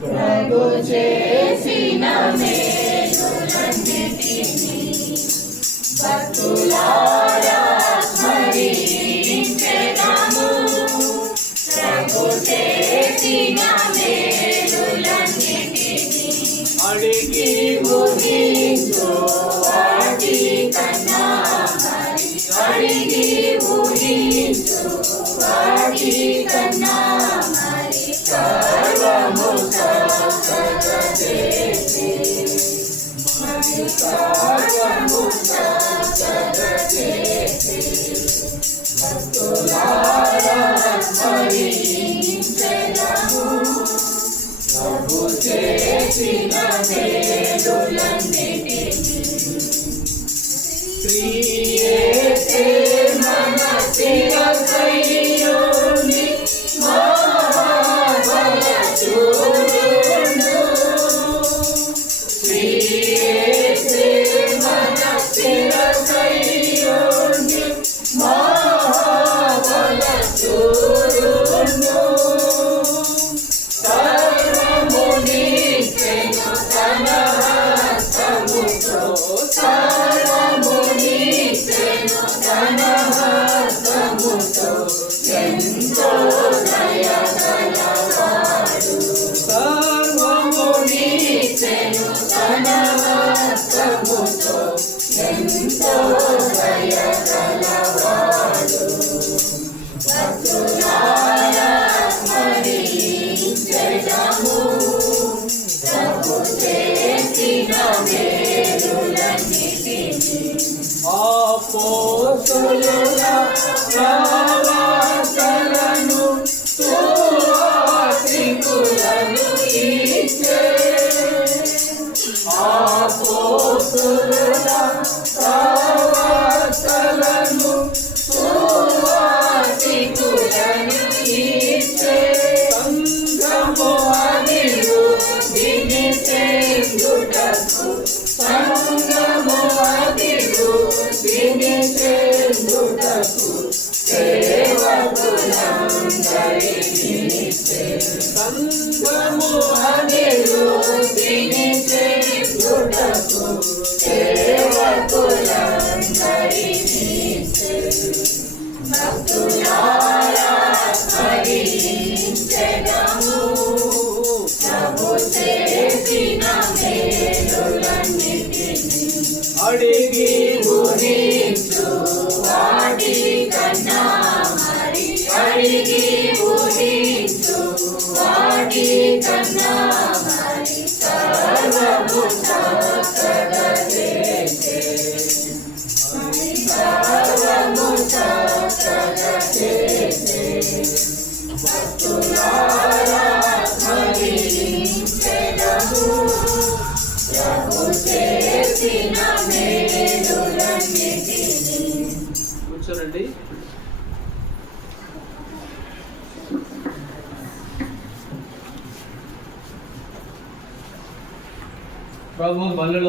ప్రభు చేసిన మేలులన్నిటినీ భక్తులారా స్మరించెదము. ప్రభు చేసిన మేలులన్నిటినీ అడిగి ఊహించు వాటి కన్నా మరి అడిగి ఊహించు వాటి కన్నా మరి సర్వము చక్కగా చేసి మరి సర్వము చక్కగా చేసి భక్తులారా స్మరించెదము. ప్రభు చేసిన మేలులన్నిటినీ క్రియే మన శిరసయ్యుని మహాబలశూరుడు. క్రియే మన శిరసయ్యుని మహాబలశూరుడు. సర్వమునిచ్చెను తన హస్తముతో సర్వమునిచ్చెను తన హస్తముతో ఎంతో దయగలవాడు. సర్వమునిచ్చెను తన హస్తముతో ఎంతో దయగలవాడు. భక్తులారా స్మరించెదము. ప్రభు చేసిన మేలులన్నిటినీ అపోస్తలుల ప్రవక్తలను సువార్తికులను ఇచ్చే. అపోస్తలుల ప్రవక్తలను సువార్తికులను ఇచ్చే. సంఘము అభివృద్ధిని చెందుటకు సంఘము అభివృద్ధిని చెందుటకు సేవకులందరినీ ఇచ్చే. సంఘము అభివృద్ధిని చెందుటకు సేవకులందరినీ ఇచ్చే. భక్తులారా స్మరించెదము. ప్రభు చేసిన మేలులన్నిటినీ అడిగి ఊహించు వాటి కన్నా మరి అడిగి ఊహించు వాటి కన్నా మరి సర్వము చక్కగా చేసే మరి సర్వము చక్కగా చేసే. భక్తులారా స్మరించెదము. ప్రభు చేసిన మేలులన్నిటినీ. కూర్చోనండి. ప్రభు బల్లలో